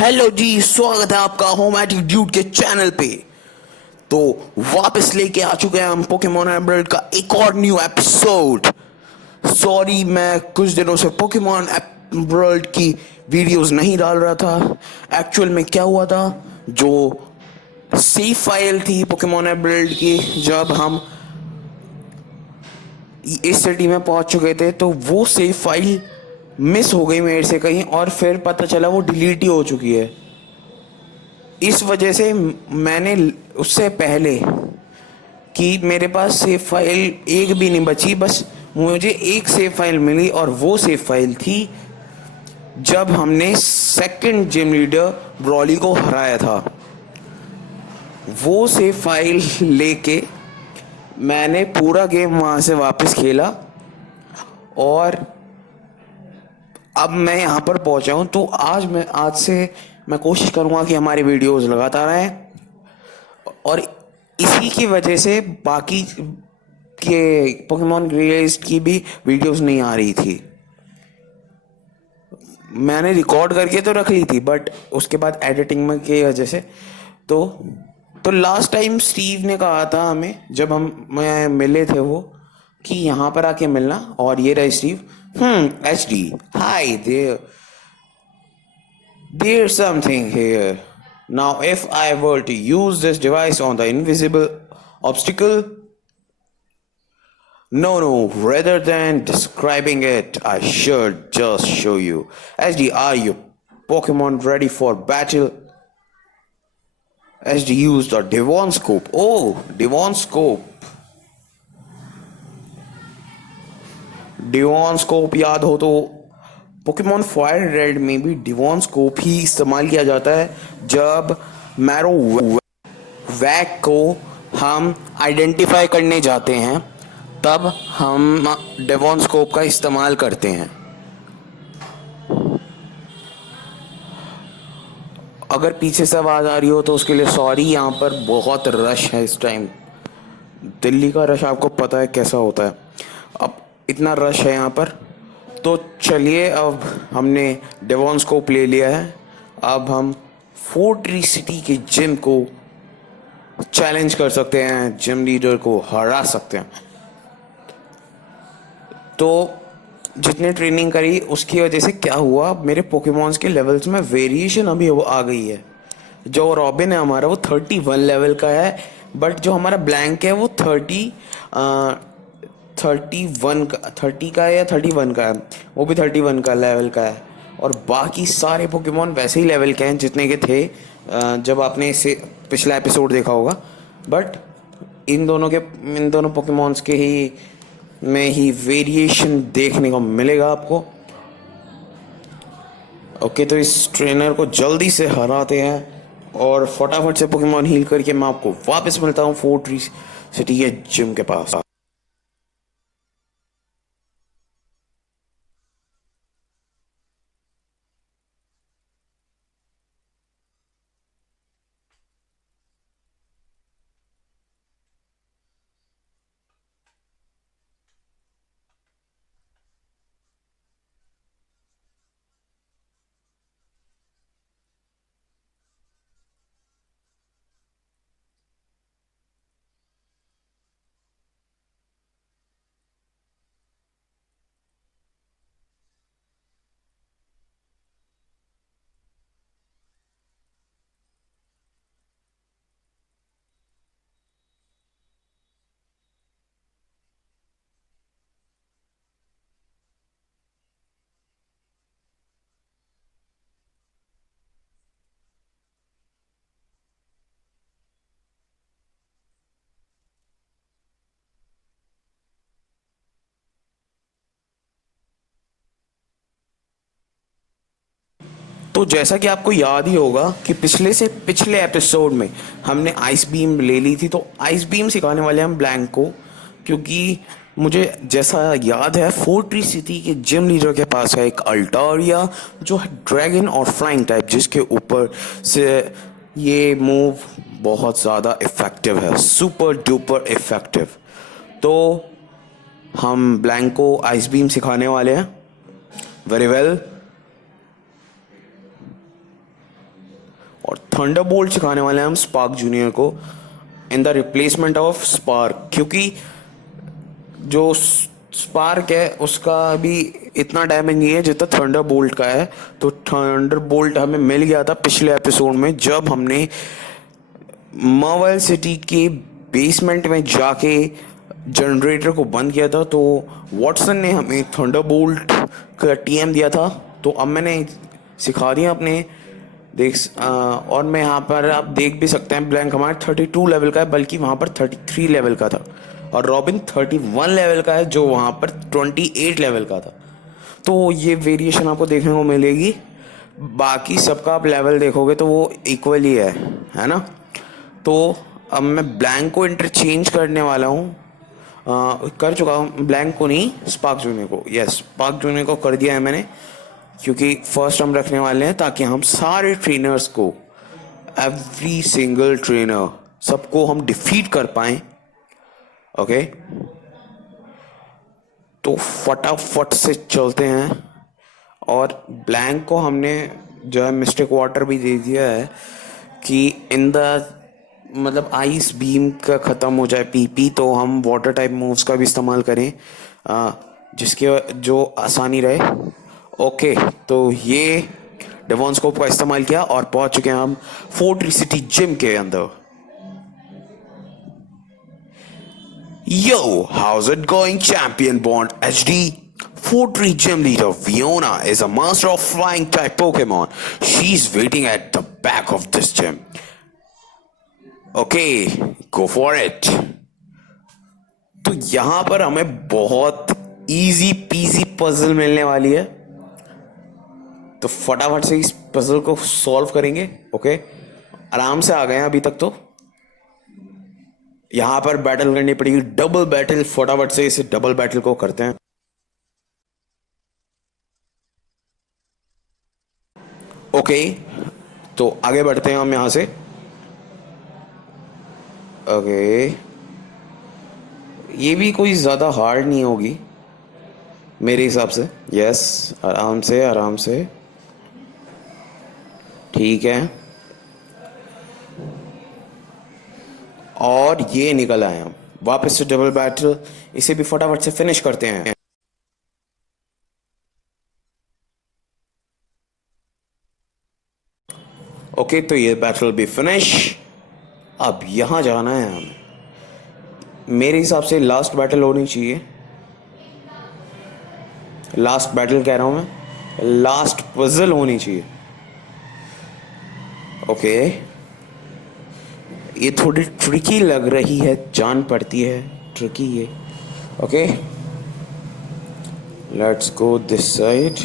Hello जी, स्वागत है आपका होम एटीट्यूड के चैनल पे। तो वापस लेके आ चुके हैं हम पोकेमोन एमराल्ड का एक और न्यू एपिसोड। सॉरी, मैं कुछ दिनों से पोकेमोन एमराल्ड की वीडियोस नहीं डाल रहा था। एक्चुअल में क्या हुआ था, जो सेव फाइल थी पोकेमोन एमराल्ड की, जब हम इस सिटी में पहुंच चुके थे तो वो सेव फाइल मिस हो गई मेरे से कहीं, और फिर पता चला वो डिलीट ही हो चुकी है। इस वजह से मैंने उससे पहले कि मेरे पास सेव फाइल एक भी नहीं बची, बस मुझे एक सेव फाइल मिली और वो सेव फाइल थी जब हमने सेकंड जिम लीडर ब्रॉली को हराया था। वो सेव फाइल लेके मैंने पूरा गेम वहाँ से वापस खेला और अब मैं यहाँ पर पहुँचा हूँ। तो आज से मैं कोशिश करूँगा कि हमारी वीडियोस लगातार आएँ, और इसी की वजह से बाकी के पोकेमॉन रिलीज की भी वीडियोस नहीं आ रही थी। मैंने रिकॉर्ड करके तो रख ली थी, बट उसके बाद एडिटिंग में की वजह से तो लास्ट टाइम स्टीव ने कहा था हमें, जब हम मैं मिले थे वो, कि यहाँ पर आके मिलना। और ये रहा Steve. H D, hi there's something here. Now, if I were to use this device on the invisible obstacle, no, rather than describing it, I should just show you. SD, are you Pokemon ready for battle? SD used the Devon Scope. Oh, Devon Scope. Devon Scope याद हो तो Pokemon fire red में भी Devon scope ही इस्तेमाल किया जाता है जब मैरो वैक को हम आइडेंटिफाई करने जाते हैं, तब हम डिवॉन स्कोप का इस्तेमाल करते हैं। अगर पीछे से आवाज़ आ रही हो तो उसके लिए सॉरी। यहाँ पर बहुत रश है इस टाइम। दिल्ली का रश आपको पता है कैसा होता है। अब इतना रश है यहाँ पर। तो चलिए, अब हमने डेवॉन स्कोप ले लिया है। अब हम फोर्ट ट्री सिटी के जिम को चैलेंज कर सकते हैं, जिम लीडर को हरा सकते हैं। तो जितने ट्रेनिंग करी उसकी वजह से क्या हुआ, मेरे पोकेमॉन्स के लेवल्स में वेरिएशन अभी वो आ गई है। जो रॉबिन है हमारा, वो 31 लेवल का है, बट जो हमारा ब्लैंक है वो 31 का, 30 का है या 31 का है, वो भी 31 का लेवल का है। और बाकी सारे पोकेमॉन वैसे ही लेवल के हैं जितने के थे जब आपने इसे पिछला एपिसोड देखा होगा। बट इन दोनों पोकेमॉन्स के ही में ही वेरिएशन देखने को मिलेगा आपको। ओके, तो इस ट्रेनर को जल्दी से हराते हैं और फटाफट से पोकेमॉन हील करके मैं आपको वापस मिलता हूँ फोर्ट ट्री सिटी के जिम के पास। तो जैसा कि आपको याद ही होगा कि पिछले एपिसोड में हमने आइस बीम ले ली थी, तो आइस बीम सिखाने वाले हम ब्लैंक को, क्योंकि मुझे जैसा याद है फोर्ट ट्री सिटी के जिम लीडर के पास है एक अल्टारिया जो है ड्रैगन और फ्लाइंग टाइप, जिसके ऊपर से ये मूव बहुत ज़्यादा इफ़ेक्टिव है, सुपर डुपर इफ़ेक्टिव। तो हम ब्लैंक को आइस बीम सिखाने वाले हैं। Very well. और थंडरबोल्ट सिखाने वाले हैं हम स्पार्क जूनियर को in the replacement of spark, क्योंकि जो स्पार्क है उसका अभी इतना डैमेज नहीं है जितना थंडर बोल्ट का है। तो थंडर बोल्ट हमें मिल गया था पिछले एपिसोड में, जब हमने मार्वल सिटी के बेसमेंट में जाके जनरेटर को बंद किया था। तो वॉटसन ने हमें थंडर बोल्ट का टीएम दिया था, तो अब मैंने सिखा दिया अपने और मैं यहाँ पर आप देख भी सकते हैं ब्लैंक हमारा 32 लेवल का है, बल्कि वहाँ पर 33 लेवल का था, और रॉबिन 31 लेवल का है जो वहाँ पर 28 लेवल का था। तो ये वेरिएशन आपको देखने को मिलेगी। बाकी सबका आप लेवल देखोगे तो वो इक्वल ही है ना। तो अब मैं ब्लैंक को इंटरचेंज करने वाला हूँ, कर चुका हूँ, ब्लैंक को नहीं स्पार्क जूनियर को। यस, स्पार्क जूनियर को कर दिया है मैंने, क्योंकि फर्स्ट हम रखने वाले हैं ताकि हम सारे ट्रेनर्स को, एवरी सिंगल ट्रेनर, सबको हम डिफीट कर पाएँ। ओके, तो फटाफट से चलते हैं। और ब्लैंक को हमने जो है मिस्टिक वाटर भी दे दिया है कि इन द मतलब आइस बीम का ख़त्म हो जाए पीपी, तो हम वाटर टाइप मूव्स का भी इस्तेमाल करें, जिसके जो आसानी रहे। ओके, तो ये डेवॉन स्कोप का इस्तेमाल किया और पहुंच चुके हैं हम फोर्ट्री सिटी जिम के अंदर। Yo, how's it going, Champion Bond HD? Fourth Gym Leader Fiona is a master of flying type Pokemon. She's waiting at the back of this gym. Okay, go for it. तो यहाँ पर हमें बहुत easy PG puzzle मिलने वाली है, तो फटाफट से इस पजल को सॉल्व करेंगे। ओके, आराम से आ गए हैं अभी तक। तो यहाँ पर बैटल करनी पड़ेगी, डबल बैटल। फटाफट से इसे डबल बैटल को करते हैं। ओके, तो आगे बढ़ते हैं हम यहाँ से। ओके, ये भी कोई ज़्यादा हार्ड नहीं होगी मेरे हिसाब से। यस, आराम से आराम से, ठीक है। और ये निकल आए हम वापस से डबल बैटल, इसे भी फटाफट से फिनिश करते हैं। ओके, तो ये बैटल भी फिनिश। अब यहां जाना है हमें, मेरे हिसाब से लास्ट बैटल होनी चाहिए। लास्ट बैटल कह रहा हूं मैं, लास्ट पजल होनी चाहिए। ओके, ये थोड़ी ट्रिकी लग रही है, जान पड़ती है ट्रिकी ये। Okay, let's go this side,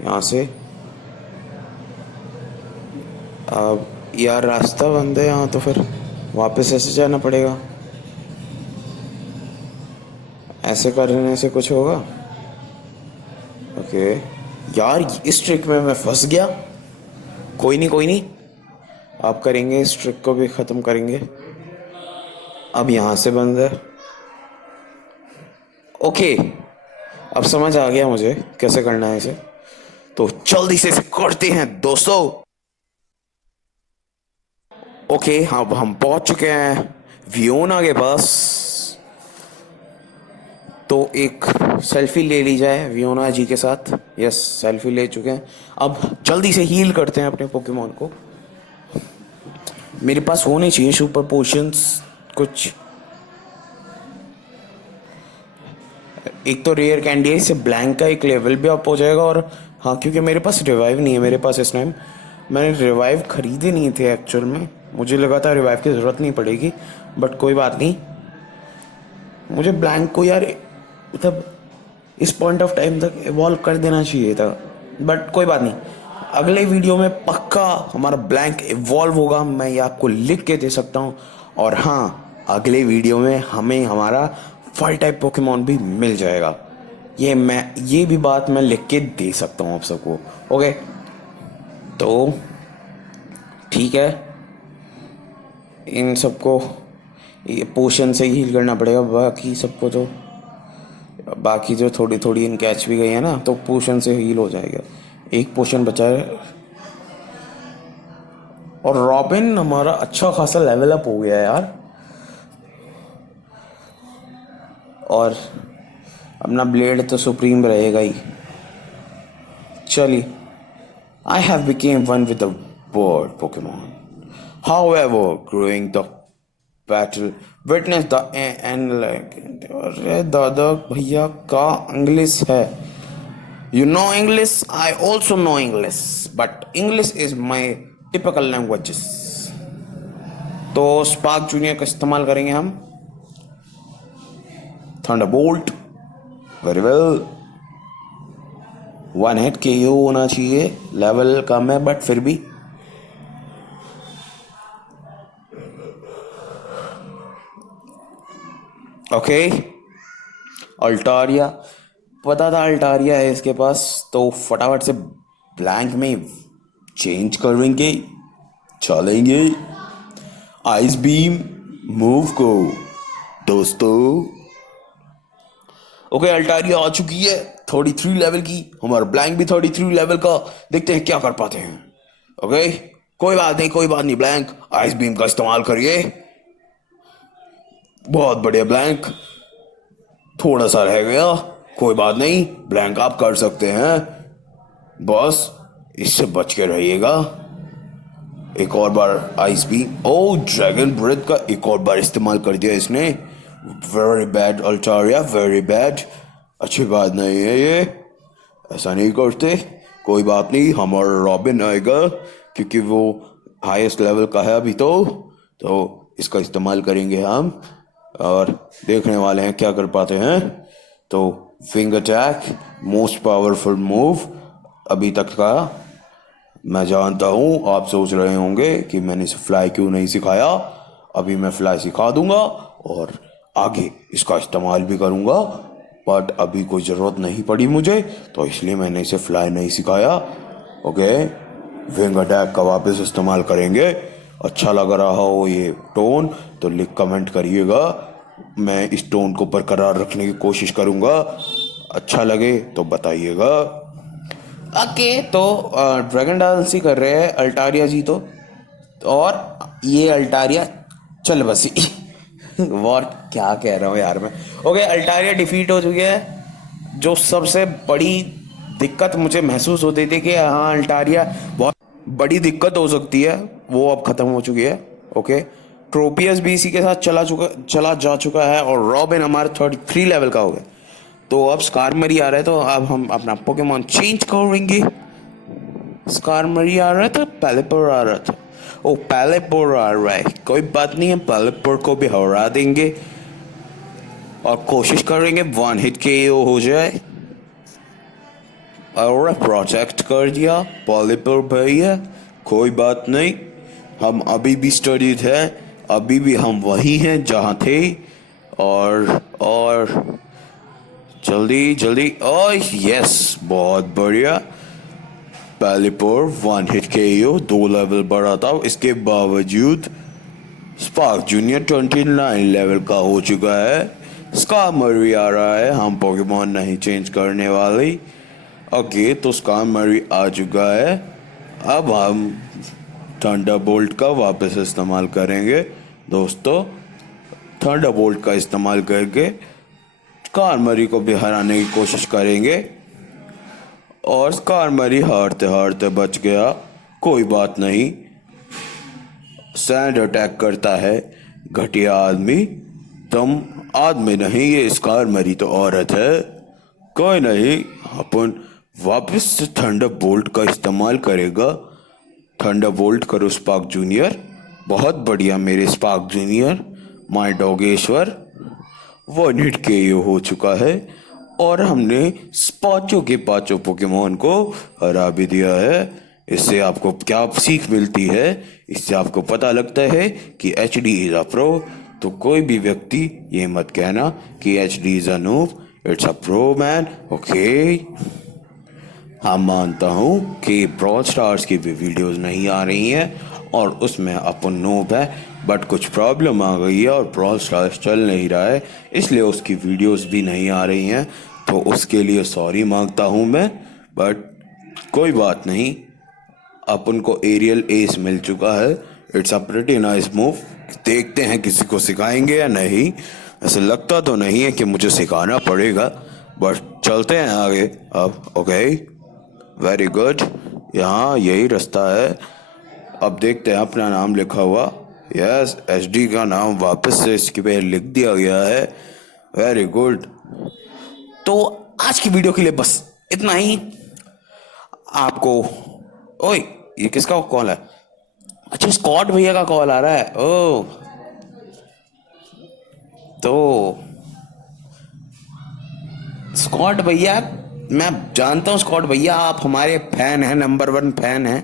यहाँ से। अब यार रास्ता बंद है यहाँ, तो फिर वापस ऐसे जाना पड़ेगा। ऐसे करने से कुछ होगा? ओके यार, इस ट्रिक में मैं फंस गया। कोई नहीं कोई नहीं, आप करेंगे, इस ट्रिक को भी ख़त्म करेंगे। अब यहाँ से बंद है। ओके, अब समझ आ गया मुझे कैसे करना है इसे, तो जल्दी से इसे करते हैं दोस्तों। ओके, अब हम पहुंच चुके हैं वियोना के पास, तो एक सेल्फी ले ली जाए वियोना जी के साथ। यस, सेल्फी ले चुके हैं। अब जल्दी से हील करते हैं अपने पोकेमॉन को। मेरे पास होने चाहिए सुपर पोशंस कुछ। एक तो रेयर कैंडी है, इससे ब्लैंक का एक लेवल भी अप हो जाएगा। और हाँ, क्योंकि मेरे पास रिवाइव नहीं है मेरे पास इस टाइम। मैंने रिवाइव खरीदे नहीं थे एक्चुअल में, मुझे लगा था रिवाइव की ज़रूरत नहीं पड़ेगी, बट कोई बात नहीं। मुझे ब्लैंक को यार मतलब इस पॉइंट ऑफ टाइम तक इवॉल्व कर देना चाहिए था, बट कोई बात नहीं। अगले वीडियो में पक्का हमारा ब्लैंक इवॉल्व होगा, मैं ये आपको लिख के दे सकता हूँ। और हाँ, अगले वीडियो में हमें हमारा फॉल टाइप पोकेमॉन भी मिल जाएगा, ये भी बात मैं लिख के दे सकता हूँ आप सबको। ओके, तो ठीक है, इन सबको ये पोशन से ही हील करना पड़ेगा। बाकी जो थोड़ी थोड़ी इन कैच भी गई है ना, तो पोशन से हील हो जाएगा। एक पोशन बचा है, और रॉबिन हमारा अच्छा खासा लेवल अप हो गया यार। और अपना ब्लेड तो सुप्रीम रहेगा ही। चलिए, I have become one with the word Pokemon. However, growing the battle, witness the and like अरे दादा भैया का इंग्लिश है। You know English? I also know English, but English is my typical languages. तो spark junior का इस्तेमाल करेंगे हम। Thunderbolt, very well. One hit के यू होना चाहिए, लेवल कम है बट फिर भी। ओके, अल्टारिया, पता था अल्टारिया है इसके पास, तो फटाफट से ब्लैंक में चेंज करेंगे, चलेंगे आइस बीम मूव को दोस्तों। ओके, अल्टारिया आ चुकी है 33 लेवल की, हमारा ब्लैंक भी 33 लेवल का। देखते हैं क्या कर पाते हैं। ओके, कोई बात नहीं, कोई बात नहीं, ब्लैंक आइस बीम का इस्तेमाल करिए। बहुत बढ़िया ब्लैंक, थोड़ा सा रह गया, कोई बात नहीं, ब्लैंक आप कर सकते हैं, बस इससे बच के रहिएगा। एक और बार आइस बीम, ओ ड्रैगन ब्रेथ का एक और बार इस्तेमाल कर दिया इसने। Very bad Altaria, very bad, अच्छी बात नहीं है ये, ऐसा नहीं करते। कोई बात नहीं, हमारा रॉबिन आएगा क्योंकि वो हाईएस्ट लेवल का है अभी, तो इसका इस्तेमाल करेंगे हम और देखने वाले हैं क्या कर पाते हैं। तो wing attack, most powerful move अभी तक का। मैं जानता हूँ आप सोच रहे होंगे कि मैंने इसे फ्लाई क्यों नहीं सिखाया। अभी मैं फ्लाई सिखा दूंगा और आगे इसका इस्तेमाल भी करूंगा, बट अभी कोई ज़रूरत नहीं पड़ी मुझे, तो इसलिए मैंने इसे फ्लाई नहीं सिखाया। ओके, विंग अटैक का वापस इस्तेमाल करेंगे। अच्छा लग रहा हो ये टोन तो कमेंट करिएगा, मैं इस टोन को बरकरार रखने की कोशिश करूंगा। अच्छा लगे तो बताइएगा। ओके, तो ड्रैगन डांस ही कर रहे हैं अल्टारिया जी तो, और ये अल्टारिया चल बसी और क्या कह रहा हूँ यार मैं। ओके, अल्टारिया डिफीट हो चुकी है। जो सबसे बड़ी दिक्कत मुझे महसूस होती थी कि हाँ अल्टारिया बहुत बड़ी दिक्कत हो सकती है, वो अब ख़त्म हो चुकी है। ओके, ट्रोपियस भी इसी के साथ चला जा चुका है और रॉबिन हमारे 33 लेवल का हो गया। तो अब स्कारमरी आ रहा है, तो अब हम अपना पोकेमॉन चेंज करेंगे। स्कारमरी आ रहा था, पैलिपर आ रहा था, ओ पैलिपर आ रहा है, कोई बात नहीं, हम पैलिपर को भी हरा देंगे और कोशिश करेंगे वन हिट के हो जाए। और प्रोटेक्ट कर दिया पैलिपर भैया, कोई बात नहीं, हम अभी भी स्टडीड है, अभी भी हम वही हैं जहाँ थे। और जल्दी जल्दी, ओह यस, बहुत बढ़िया, पैलिपर वन हिट के 2 लेवल बढ़ा था, इसके बावजूद स्पार्क जूनियर 29 लेवल का हो चुका है। स्कारमरी आ रहा है, हम पोकेमॉन नहीं चेंज करने वाले। ओके, तो स्कारमरी आ चुका है, अब हम थंडरबोल्ट का वापस इस्तेमाल करेंगे दोस्तों। थंडरबोल्ट का इस्तेमाल करके स्कारमरी को भी हराने की कोशिश करेंगे और स्कारमरी हारते हारते बच गया, कोई बात नहीं। सैंड अटैक करता है घटिया आदमी, तुम आदमी नहीं, ये स्कारमरी तो औरत है। कोई नहीं, अपन वापस से थंडरबोल्ट का इस्तेमाल करेगा। थंडरबोल्ट करो स्पार्क जूनियर, बहुत बढ़िया मेरे स्पार्क जूनियर, माय डॉगेश्वर। 1 हिट के हो चुका है और हमने पांचों के पांचों पोकेमॉन को हरा भी दिया है। इससे आपको क्या सीख मिलती है, इससे आपको पता लगता है कि HD इज अ प्रो। तो कोई भी व्यक्ति ये मत कहना कि HD is a noob, it's a pro man. Okay, हाँ मानता हूँ कि ब्रॉल स्टार्स की भी वीडियोस नहीं आ रही हैं और उसमें अपन नूब है, बट कुछ प्रॉब्लम आ गई है और ब्रॉल स्टार्स चल नहीं रहा है, इसलिए उसकी वीडियोस भी नहीं आ रही हैं। तो उसके लिए सॉरी मांगता हूँ मैं, बट कोई बात नहीं, अपन को एरियल एस मिल चुका है। It's a pretty nice move. देखते हैं किसी को सिखाएंगे या नहीं। ऐसे लगता तो नहीं है कि मुझे सिखाना पड़ेगा, बट चलते हैं आगे अब। Okay, very good. यहाँ यही रास्ता है। अब देखते हैं अपना नाम लिखा हुआ। यस, एचडी का नाम वापस से इसके पे लिख दिया गया है। Very good. तो आज की वीडियो के लिए बस इतना ही। आपको ओए, ये किसका कॉल है? अच्छा, स्कॉट भैया का कॉल आ रहा है। ओ, तो स्कॉट भैया, मैं जानता हूँ स्कॉट भैया, आप हमारे फैन हैं, नंबर 1 फैन हैं।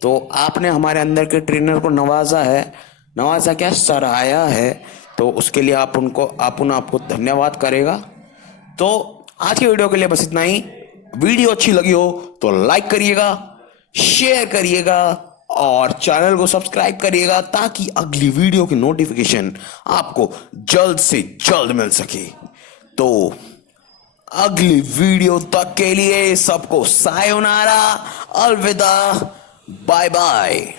तो आपने हमारे अंदर के ट्रेनर को नवाजा है, नवाजा क्या, सराहाया है। तो उसके लिए आपको धन्यवाद करेगा। तो आज की वीडियो के लिए बस इतना ही। वीडियो अच्छी लगी हो तो लाइक करिएगा, शेयर करिएगा और चैनल को सब्सक्राइब करिएगा, ताकि अगली वीडियो की नोटिफिकेशन आपको जल्द से जल्द मिल सके। तो अगली वीडियो तक के लिए सबको सायोनारा, अलविदा, बाय बाय।